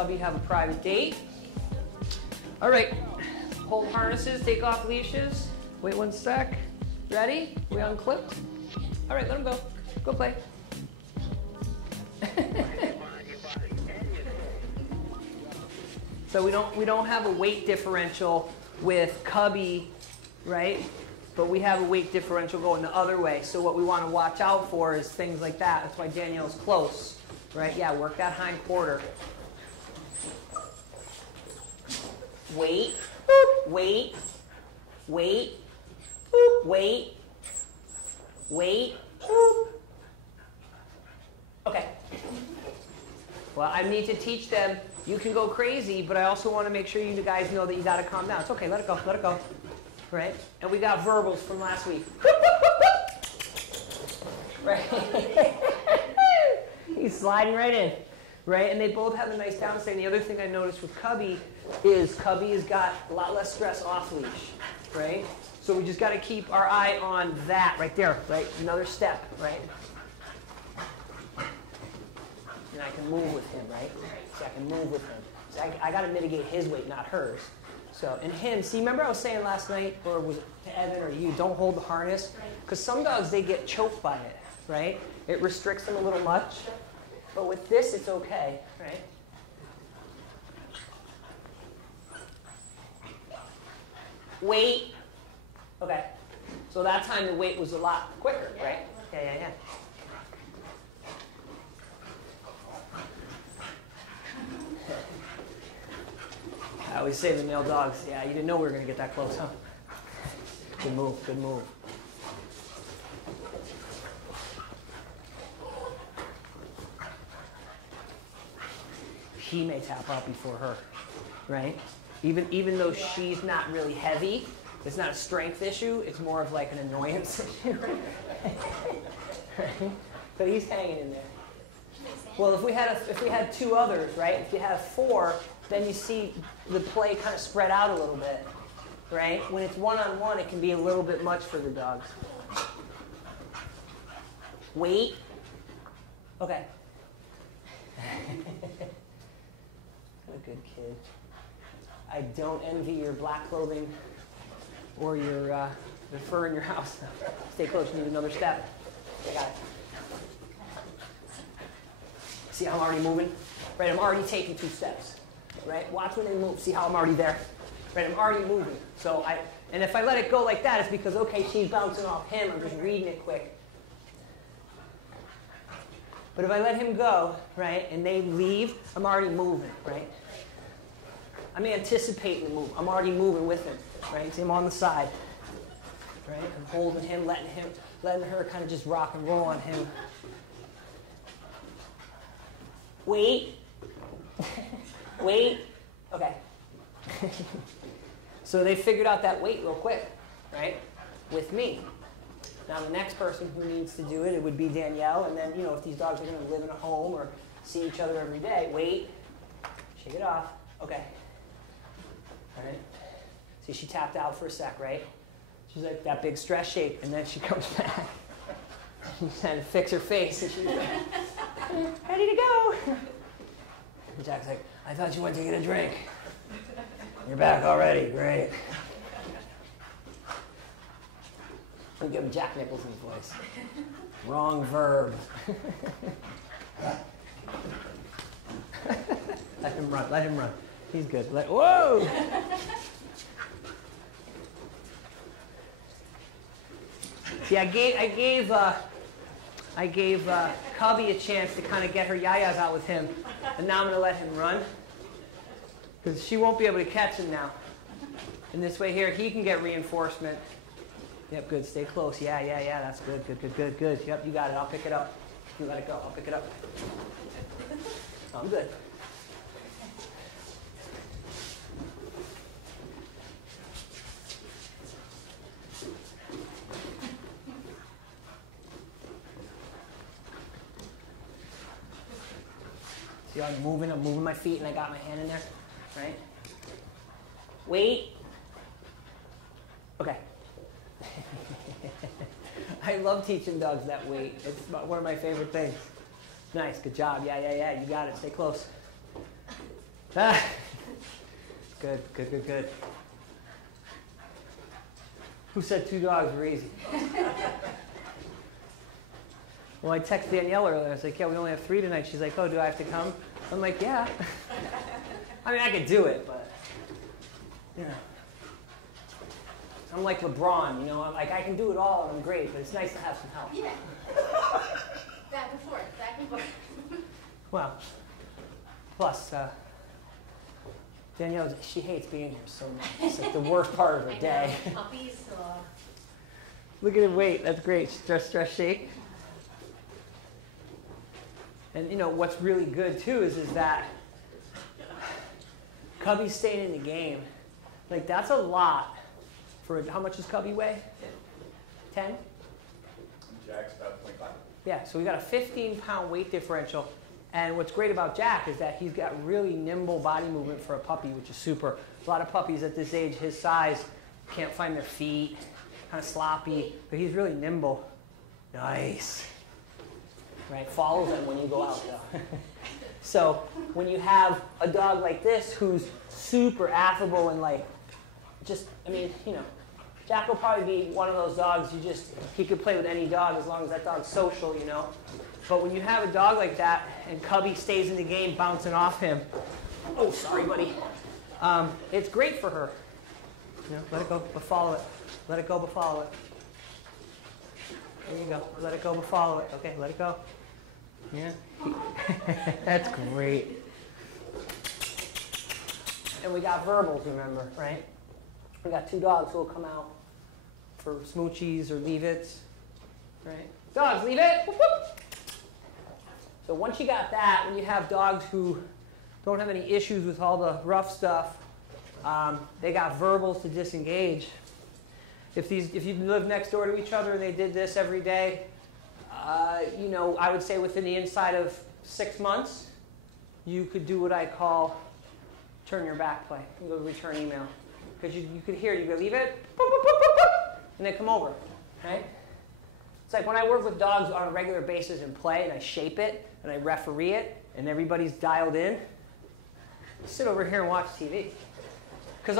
Cubby have a private date. All right, hold harnesses, take off leashes. Wait 1 sec. Ready? We unclipped? All right, let him go. Go play. So we don't have a weight differential with Cubby, right? But we have a weight differential going the other way. So what we want to watch out for is things like that. That's why Danielle's close, right? Yeah, work that hind quarter. Wait, wait, wait, wait, wait. Okay. Well, I need to teach them. You can go crazy, but I also want to make sure you guys know that you got to calm down. It's okay. Let it go. Let it go. Right? And we got verbals from last week. Right? He's sliding right in. Right? And they both have a nice down stay. And the other thing I noticed with Cubby is Cubby has got a lot less stress off leash. Right? So we just got to keep our eye on that right there. Right? Another step. Right? And I can move with him. Right? So I can move with him. So I got to mitigate his weight, not hers. So, and him, see, remember I was saying last night, or was it to Evan or you, don't hold the harness? Because some dogs, they get choked by it, right? It restricts them a little much. But with this, it's okay, right? Weight. Okay. So that time the weight was a lot quicker, right? Yeah. I always say the male dogs, yeah, you didn't know we were going to get that close, huh? Good move, good move. He may tap out before her, right? Even though she's not really heavy, it's not a strength issue, it's more of like an annoyance issue. Right? But he's hanging in there. Well, if we had 2 others, right? If you have 4, then you see the play kind of spread out a little bit, right? When it's one-on-one, it can be a little bit much for the dogs. Wait. Okay. What a good kid. I don't envy your black clothing or your the fur in your house. Stay close. You need another step. I got it. See how I'm already moving? Right, I'm already taking 2 steps. Right? Watch when they move. See how I'm already there? Right? I'm already moving. So and if I let it go like that, it's because, okay, she's bouncing off him. I'm just reading it quick. But if I let him go, right, and they leave, I'm already moving, right? I'm anticipating the move. I'm already moving with him, right? See him on the side, right? I'm holding him, letting her kind of just rock and roll on him. Wait. Wait. Okay. So they figured out that weight real quick, right? With me. Now the next person who needs to do it, it would be Danielle. And then, if these dogs are going to live in a home or see each other every day, wait. Shake it off. Okay. All right. See, she tapped out for a sec, right? She's like that big stress shape, and then she comes back. She's trying to fix her face, and she's like, ready to go. And Jack's like, I thought you went to get a drink. You're back already. Great. I'll give him Jack Nicholson's voice. Wrong verb. Let him run. Let him run. He's good. Whoa! See, I gave Cubby a chance to kind of get her yayas out with him, and now I'm going to let him run because she won't be able to catch him now. And this way here, he can get reinforcement. Yep, good. Stay close. Yeah. That's good. Good. Yep, you got it. I'll pick it up. You let it go. I'll pick it up. I'm good. See how I'm moving my feet, and I got my hand in there, right? Wait. Okay. I love teaching dogs that weight. It's one of my favorite things. Nice, good job. Yeah. You got it. Stay close. Ah. Good, good, good, good. Who said 2 dogs were easy? Well, I texted Danielle earlier. I was like, yeah, we only have 3 tonight. She's like, oh, do I have to come? I'm like, yeah. I mean, I could do it, but, you know. I'm like LeBron, you know. I'm like, I can do it all, and I'm great, but it's nice to have some help. Yeah. Back and forth, back and forth. Well, plus, Danielle, she hates being here so much. It's like the worst part of her day. Puppies, Look at her weight. That's great. Stress, shake. And you know what's really good too is that Cubby's staying in the game. Like that's a lot for how much does Cubby weigh? 10? Jack's about 25. Yeah, so we got a 15-pound weight differential. And what's great about Jack is that he's got really nimble body movement for a puppy, which is super. A lot of puppies at this age, his size, can't find their feet, kind of sloppy, but he's really nimble. Nice. Right, follow them when you go out though. So when you have a dog like this who's super affable and like, just, I mean, you know, Jack will probably be one of those dogs he could play with any dog as long as that dog's social, you know. But when you have a dog like that and Cubby stays in the game bouncing off him, oh, sorry, buddy, it's great for her. You know, let it go, but follow it. Let it go, but follow it. There you go. Let it go, but follow it. Okay, let it go. Yeah. That's great. And we got verbals, remember, right? We got 2 dogs who will come out for smoochies or leave-its, right? Dogs, leave it! Whoop, whoop. So once you got that, when you have dogs who don't have any issues with all the rough stuff, they got verbals to disengage. If you live next door to each other and they did this every day, you know, I would say within the inside of 6 months, you could do what I call turn your back play. You go return email. Because you could hear it, you go leave it, boop, boop, boop, boop, boop, and they come over, right? It's like when I work with dogs on a regular basis in play and I shape it and I referee it and everybody's dialed in, I sit over here and watch TV. Because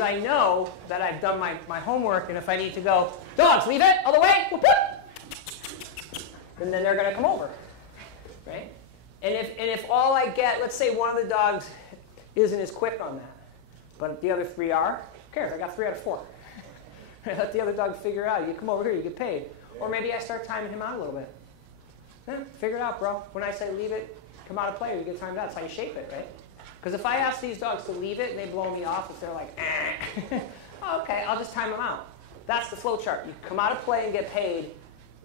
I know that I've done my homework, and if I need to go, dogs, leave it, all the way, whoop, whoop, and then they're going to come over, right? And if all I get, let's say one of the dogs isn't as quick on that, but the other 3 are, who cares? I got 3 out of 4. I let the other dog figure it out. You come over here, you get paid. Or maybe I start timing him out a little bit. Yeah, figure it out, bro. When I say leave it, come out of play, or you get timed out. That's how you shape it, right? Because if I ask these dogs to leave it and they blow me off, if they're like, oh, okay, I'll just time them out. That's the flow chart. You come out of play and get paid,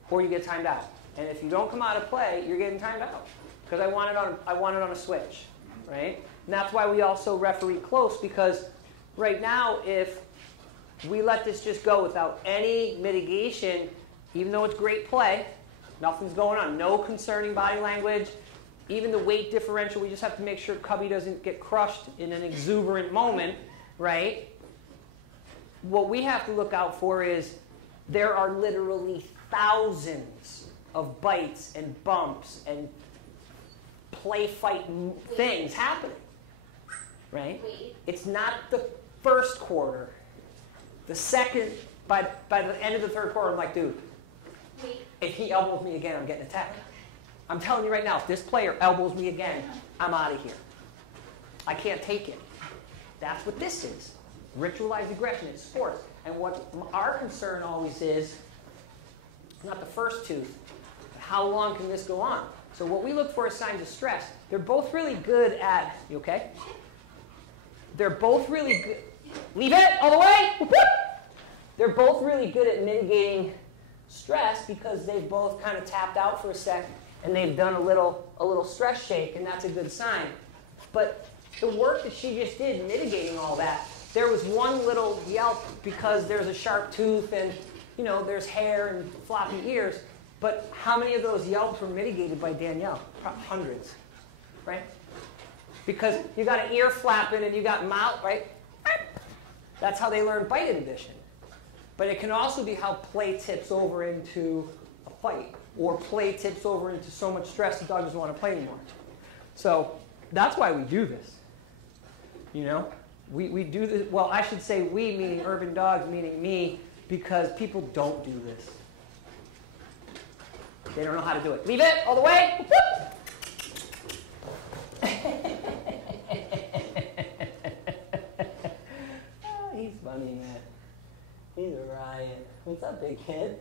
or you get timed out. And if you don't come out of play, you're getting timed out. Because I want it on a switch, right? And that's why we also referee close, because right now, if we let this just go without any mitigation, even though it's great play, nothing's going on, no concerning body language, even the weight differential, we just have to make sure Cubby doesn't get crushed in an exuberant moment, right? What we have to look out for is there are literally thousands of bites and bumps and play fight things happening, right? It's not the first quarter. The second, by the end of the third quarter, I'm like, dude, if he elbows me again, I'm getting attacked. I'm telling you right now, if this player elbows me again, I'm out of here. I can't take it. That's what this is. Ritualized aggression in sports. And what our concern always is, not the first tooth, but how long can this go on? So what we look for is signs of stress. They're both really good at, you okay? They're both really good. Leave it all the way. Whoop, whoop. They're both really good at mitigating stress because they've both kind of tapped out for a sec and they've done a little stress shake, and that's a good sign. But the work that she just did mitigating all that, there was one little yelp because there's a sharp tooth and, you know, there's hair and floppy ears. But how many of those yelps were mitigated by Danielle? Probably hundreds, right? Because you got an ear flapping and you got mouth, right? That's how they learn bite inhibition. But it can also be how play tips over into a fight, or play tips over into so much stress the dog doesn't want to play anymore. So that's why we do this. You know? We do this, well, I should say we, meaning urban dogs, meaning me, because people don't do this. They don't know how to do it. Leave it all the way. Oh, he's funny, man. He's a riot. What's up, big kid?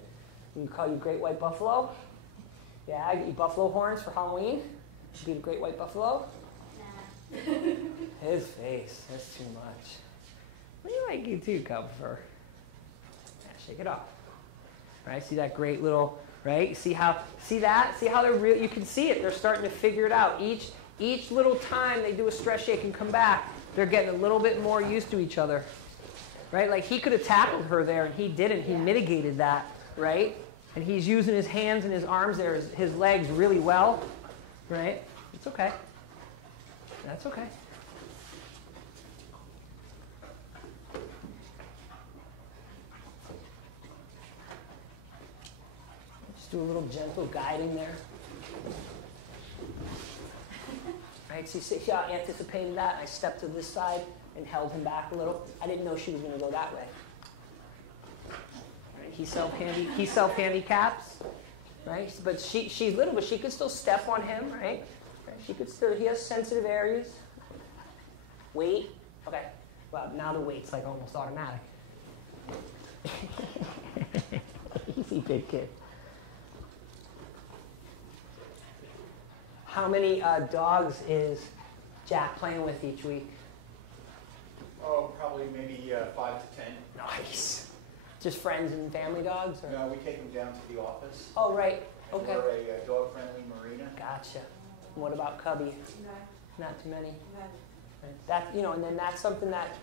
We can call you Great White Buffalo. Yeah, I get you buffalo horns for Halloween. Be the Great White Buffalo. Nah. His face, that's too much. We like you too, cub fur. Yeah, shake it off. Right, see that great little, right? See that? See how they're real, you can see it. They're starting to figure it out. Each little time they do a stress shake and come back, they're getting a little bit more used to each other. Right? Like he could have tackled her there and he didn't. He mitigated that, right? And he's using his hands and his arms there, his legs really well, right? It's okay. That's okay. Just do a little gentle guiding there. Right, see how I anticipated that? I stepped to this side and held him back a little. I didn't know she was going to go that way. Right, he self-handicaps, right? But she's little, but she could still step on him, right? She could still, he has sensitive areas. Weight, okay. Well, now the weight's like almost automatic. Easy, big kid. How many dogs is Jack playing with each week? Oh, probably maybe 5 to 10. Nice. Just friends and family dogs? Or? No, we take them down to the office. Oh, right. Okay. We're a dog-friendly marina. Gotcha. What about Cubby? No. Not too many. No. Right. That, you know, and then that's something that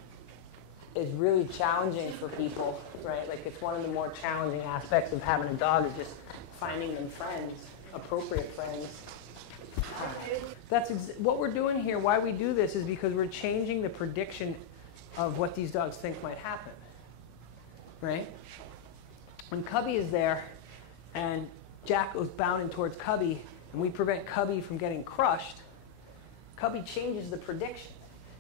is really challenging for people, right? Like it's one of the more challenging aspects of having a dog is just finding them friends, appropriate friends. That's what we're doing here. Why we do this is because we're changing the prediction of what these dogs think might happen, right? When Cubby is there and Jack goes bounding towards Cubby and we prevent Cubby from getting crushed, Cubby changes the prediction.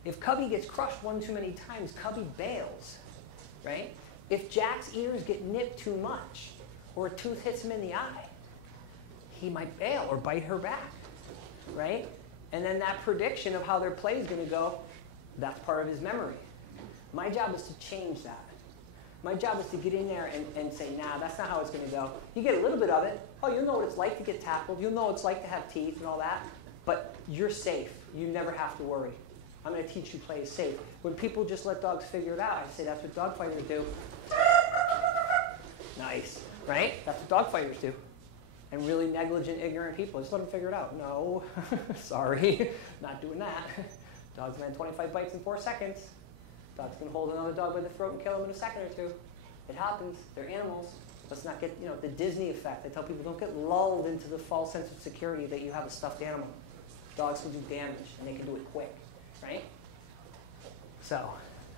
If Cubby gets crushed one too many times, Cubby bails, right? If Jack's ears get nipped too much or a tooth hits him in the eye, he might bail or bite her back, right? And then that prediction of how their play is going to go, that's part of his memory. My job is to change that. My job is to get in there and say, nah, that's not how it's going to go. You get a little bit of it. Oh, you'll know what it's like to get tackled. You'll know what it's like to have teeth and all that. But you're safe. You never have to worry. I'm going to teach you play safe. When people just let dogs figure it out, I say that's what dog fighters do. Nice, right? That's what dog fighters do. And really negligent, ignorant people, just let them figure it out. No, sorry, not doing that. Dogs land 25 bites in 4 seconds. Dogs can hold another dog by the throat and kill him in a second or two. It happens. They're animals. Let's not get, you know, the Disney effect. I tell people, don't get lulled into the false sense of security that you have a stuffed animal. Dogs can do damage, and they can do it quick, right? So,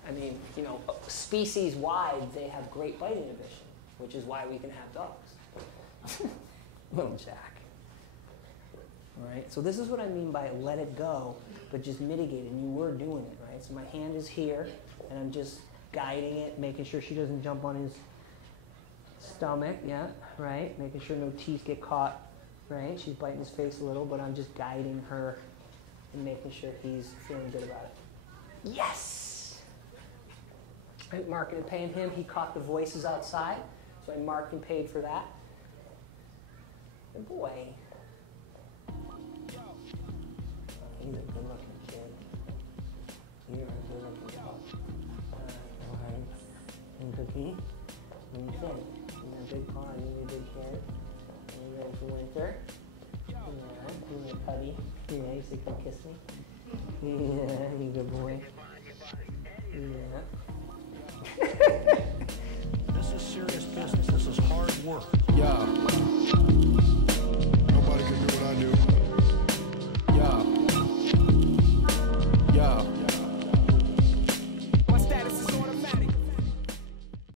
I mean, you know, species-wide, they have great bite inhibition, which is why we can have dogs. Little Jack. All right, so this is what I mean by let it go, but just mitigate it, and you were doing it, right? So my hand is here, and I'm just guiding it, making sure she doesn't jump on his stomach, yeah, right? Making sure no teeth get caught, right? She's biting his face a little, but I'm just guiding her and making sure he's feeling good about it. Yes! I marked and paying him. He caught the voices outside, so I marked and paid for that. Good boy. He's a good-looking kid. You're a good-looking dog. Alright. And Cookie, what do you think? You're a big paw, you're a big kid. Are you ready for winter? Yeah, give me a putty. Yeah, you say, come kiss me. Yeah, you good boy. Yeah. This is serious business. This is hard work. Yeah.